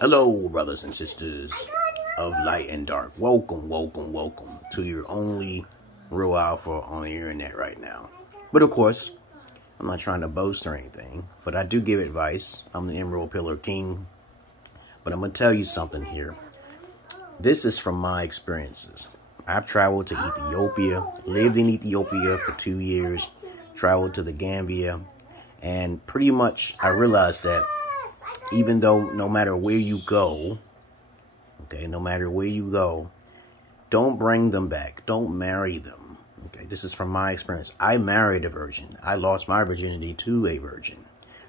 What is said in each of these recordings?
Hello, brothers and sisters of light and dark. Welcome, welcome, welcome to your only real alpha on the internet right now. But of course, I'm not trying to boast or anything, but I do give advice. I'm the Emerald Pillar King. But I'm going to tell you something here. This is from my experiences. I've traveled to Ethiopia, lived in Ethiopia for 2 years, traveled to the Gambia, and pretty much I realized that even though no matter where you go, okay, no matter where you go, don't bring them back. Don't marry them. Okay, this is from my experience. I married a virgin. I lost my virginity to a virgin.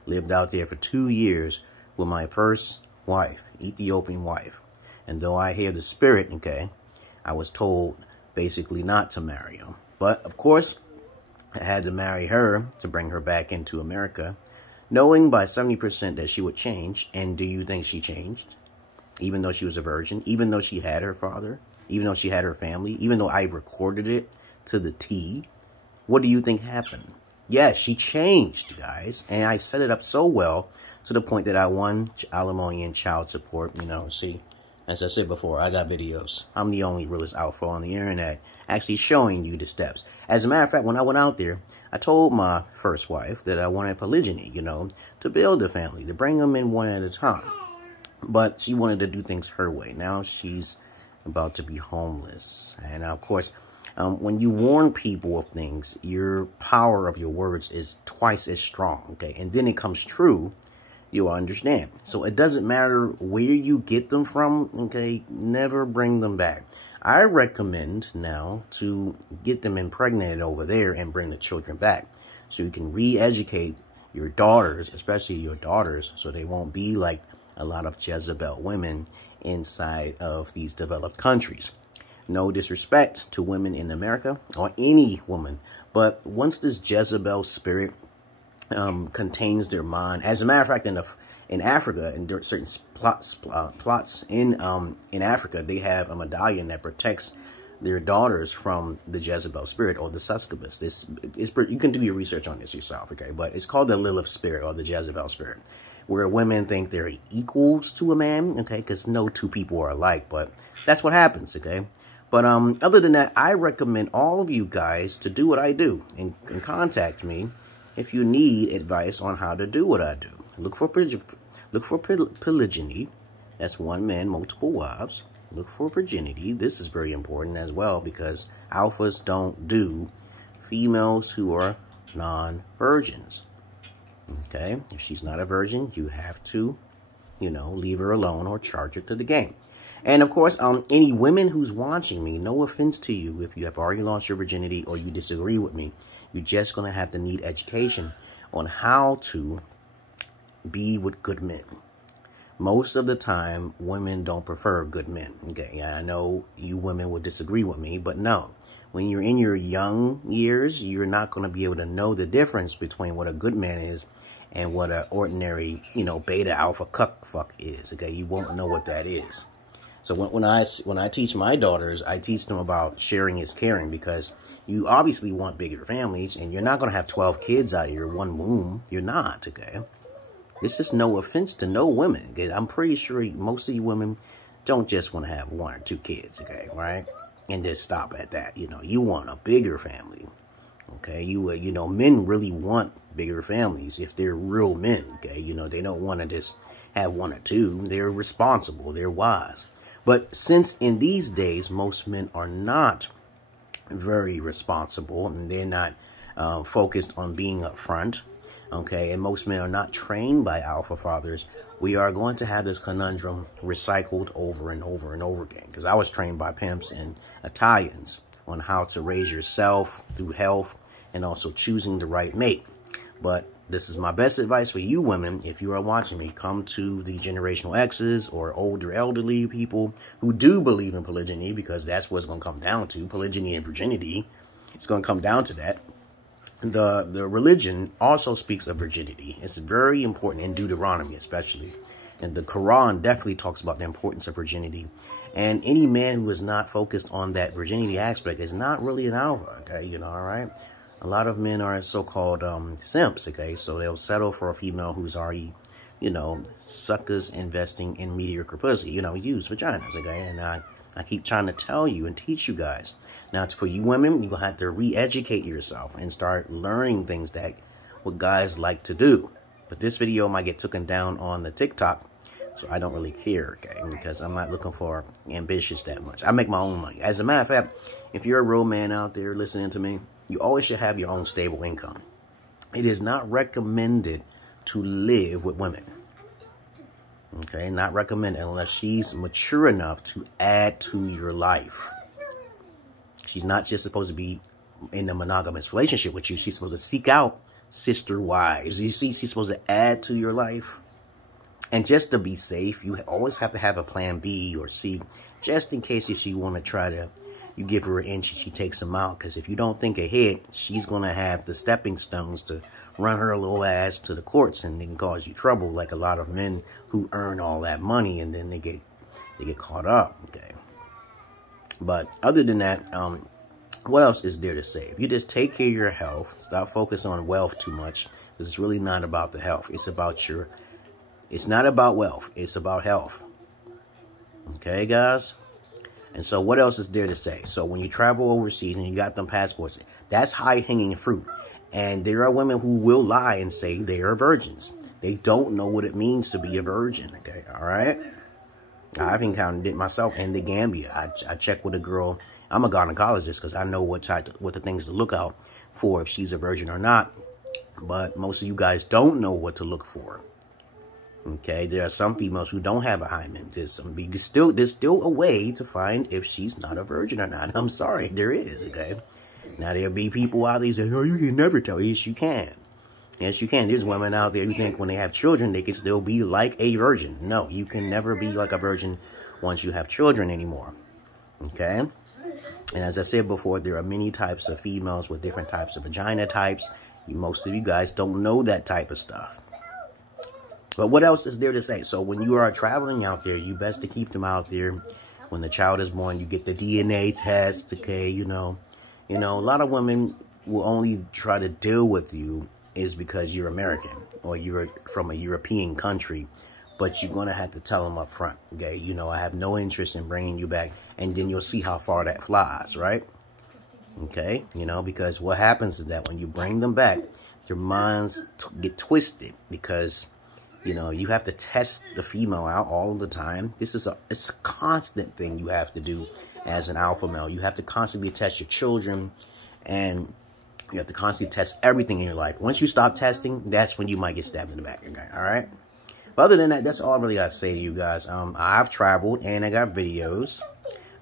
Lived out there for 2 years with my first wife, Ethiopian wife. And though I hear the spirit, okay, I was told basically not to marry him. But of course, I had to marry her to bring her back into America, knowing by 70% that she would change. And do you think she changed? Even though she was a virgin, even though she had her father, even though she had her family, even though I recorded it to the T, what do you think happened? Yes, she changed, guys. And I set it up so well to the point that I won alimony and child support. You know, see, as I said before, I got videos. I'm the only realist alpha on the internet actually showing you the steps. As a matter of fact, when I went out there, I told my first wife that I wanted polygyny, you know, to build a family, to bring them in one at a time. But she wanted to do things her way. Now she's about to be homeless. And of course, when you warn people of things, your power of your words is twice as strong, okay? And then it comes true, you'll understand. So it doesn't matter where you get them from, okay? Never bring them back. I recommend now to get them impregnated over there and bring the children back so you can re-educate your daughters, especially your daughters, so they won't be like a lot of Jezebel women inside of these developed countries. No disrespect to women in America or any woman, but once this Jezebel spirit contains their mind, as a matter of fact, in Africa, in certain plots in Africa, they have a medallion that protects their daughters from the Jezebel spirit or the succubus. You can do your research on this yourself, okay? But it's called the Lilith spirit or the Jezebel spirit, where women think they're equals to a man, okay? Because no two people are alike, but that's what happens, okay? But other than that, I recommend all of you guys to do what I do and contact me if you need advice on how to do what I do. Look for polygyny. That's one man, multiple wives. Look for virginity. This is very important as well because alphas don't do females who are non-virgins. Okay? If she's not a virgin, you have to, you know, leave her alone or charge her to the game. And of course, any women who's watching me, no offense to you if you have already lost your virginity or you disagree with me. You're just going to have to need education on how to be with good men. Most of the time, women don't prefer good men. Okay, I know you women would disagree with me, but no. When you're in your young years, you're not going to be able to know the difference between what a good man is and what an ordinary, you know, beta alpha cuck fuck is. Okay, you won't know what that is. So when I teach my daughters, I teach them about sharing is caring because you obviously want bigger families, and you're not going to have 12 kids out of your one womb. You're not, okay? This is no offense to no women. Okay? I'm pretty sure most of you women don't just want to have 1 or 2 kids, okay, right? And just stop at that. You know, you want a bigger family, okay? You know, men really want bigger families if they're real men, okay? You know, they don't want to just have 1 or 2. They're responsible. They're wise. But since in these days, most men are not very responsible and they're not focused on being upfront, okay, and most men are not trained by alpha fathers, we are going to have this conundrum recycled over and over and over again, because I was trained by pimps and Italians on how to raise yourself through health and also choosing the right mate. But this is my best advice for you women. If you are watching me, come to the generational X's or older elderly people who do believe in polygyny, because that's what it's going to come down to. Polygyny and virginity. It's going to come down to that. The religion also speaks of virginity. It's very important in Deuteronomy especially. And the Quran definitely talks about the importance of virginity. And any man who is not focused on that virginity aspect is not really an alpha, okay? You know, all right? A lot of men are so-called simps, okay? So they'll settle for a female who's already you know, suckers investing in mediocre pussy, you know, used vaginas, okay? And I keep trying to tell you and teach you guys. Now, for you women, you're going to have to re-educate yourself and start learning things that what guys like to do. But this video might get taken down on the TikTok, so I don't really care, okay? Because I'm not looking for ambitious that much. I make my own money. As a matter of fact, if you're a real man out there listening to me, you always should have your own stable income. It is not recommended to live with women. Okay, not recommended unless she's mature enough to add to your life. She's not just supposed to be in a monogamous relationship with you. She's supposed to seek out sister wives. You see, she's supposed to add to your life. And just to be safe, you always have to have a plan B or C, just in case if she want to try to, you give her an inch and she takes them out. Because if you don't think ahead, she's going to have the stepping stones to run her little ass to the courts and then cause you trouble, like a lot of men who earn all that money and then they get caught up. Okay. But other than that, what else is there to say? If you just take care of your health, stop focusing on wealth too much, because it's really not about the health. It's about it's not about wealth. It's about health. Okay, guys? And so what else is there to say? So when you travel overseas and you got them passports, that's high-hanging fruit. And there are women who will lie and say they are virgins. They don't know what it means to be a virgin, okay? All right? I've encountered it myself in the Gambia. I check with a girl. I'm a gynecologist because I know what the things to look out for if she's a virgin or not. But most of you guys don't know what to look for. Okay, there are some females who don't have a hymen. There's still a way to find if she's not a virgin or not. I'm sorry, there is, okay? Now, there'll be people out there saying, oh, you can never tell. Yes, you can. Yes, you can. There's women out there who think when they have children, they can still be like a virgin. No, you can never be like a virgin once you have children anymore. Okay? And as I said before, there are many types of females with different types of vagina types. Most of you guys don't know that type of stuff. But what else is there to say? So when you are traveling out there, you best to keep them out there. When the child is born, you get the DNA test, okay, you know, a lot of women will only try to deal with you is because you're American or you're from a European country, but you're going to have to tell them up front, okay? You know, I have no interest in bringing you back, and then you'll see how far that flies, right? Okay, you know, because what happens is that when you bring them back, their minds get twisted because, you know, you have to test the female out all the time. It's a constant thing you have to do as an alpha male. You have to constantly test your children, and you have to constantly test everything in your life. Once you stop testing, that's when you might get stabbed in the back, okay? All right? But other than that, that's all I really got to say to you guys. I've traveled, and I got videos.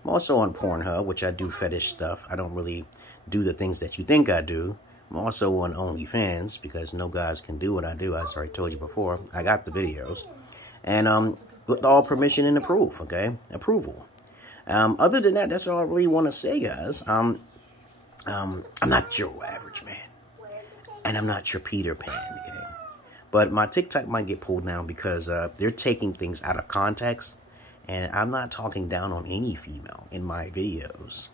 I'm also on PORNHUB, which I do fetish stuff. I don't really do the things that you think I do. I'm also on OnlyFans, because no guys can do what I do. I already told you before. I got the videos. And with all permission and approval, okay? Approval. Other than that, that's all I really want to say, guys. I'm not your average man. And I'm not your Peter Pan, okay? But my TikTok might get pulled down because they're taking things out of context. And I'm not talking down on any female in my videos.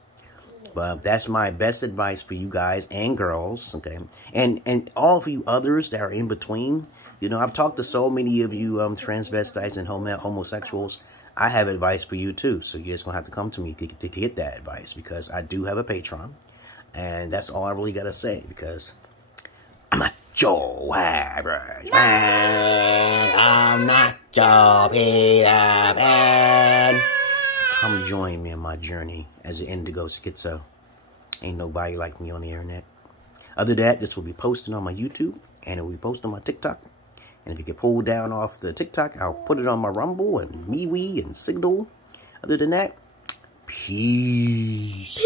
But that's my best advice for you guys and girls, okay? And all of you others that are in between. You know, I've talked to so many of you transvestites and homosexuals. I have advice for you too. So you're just going to have to come to me to get that advice, because I do have a Patreon. And that's all I really got to say, because I'm not your average man. I'm not your Peter Pan. Come join me in my journey as an indigo schizo. Ain't nobody like me on the internet. Other than that, this will be posted on my YouTube, and it will be posted on my TikTok. And if you get pulled down off the TikTok, I'll put it on my Rumble and MeWe and Signal. Other than that, peace.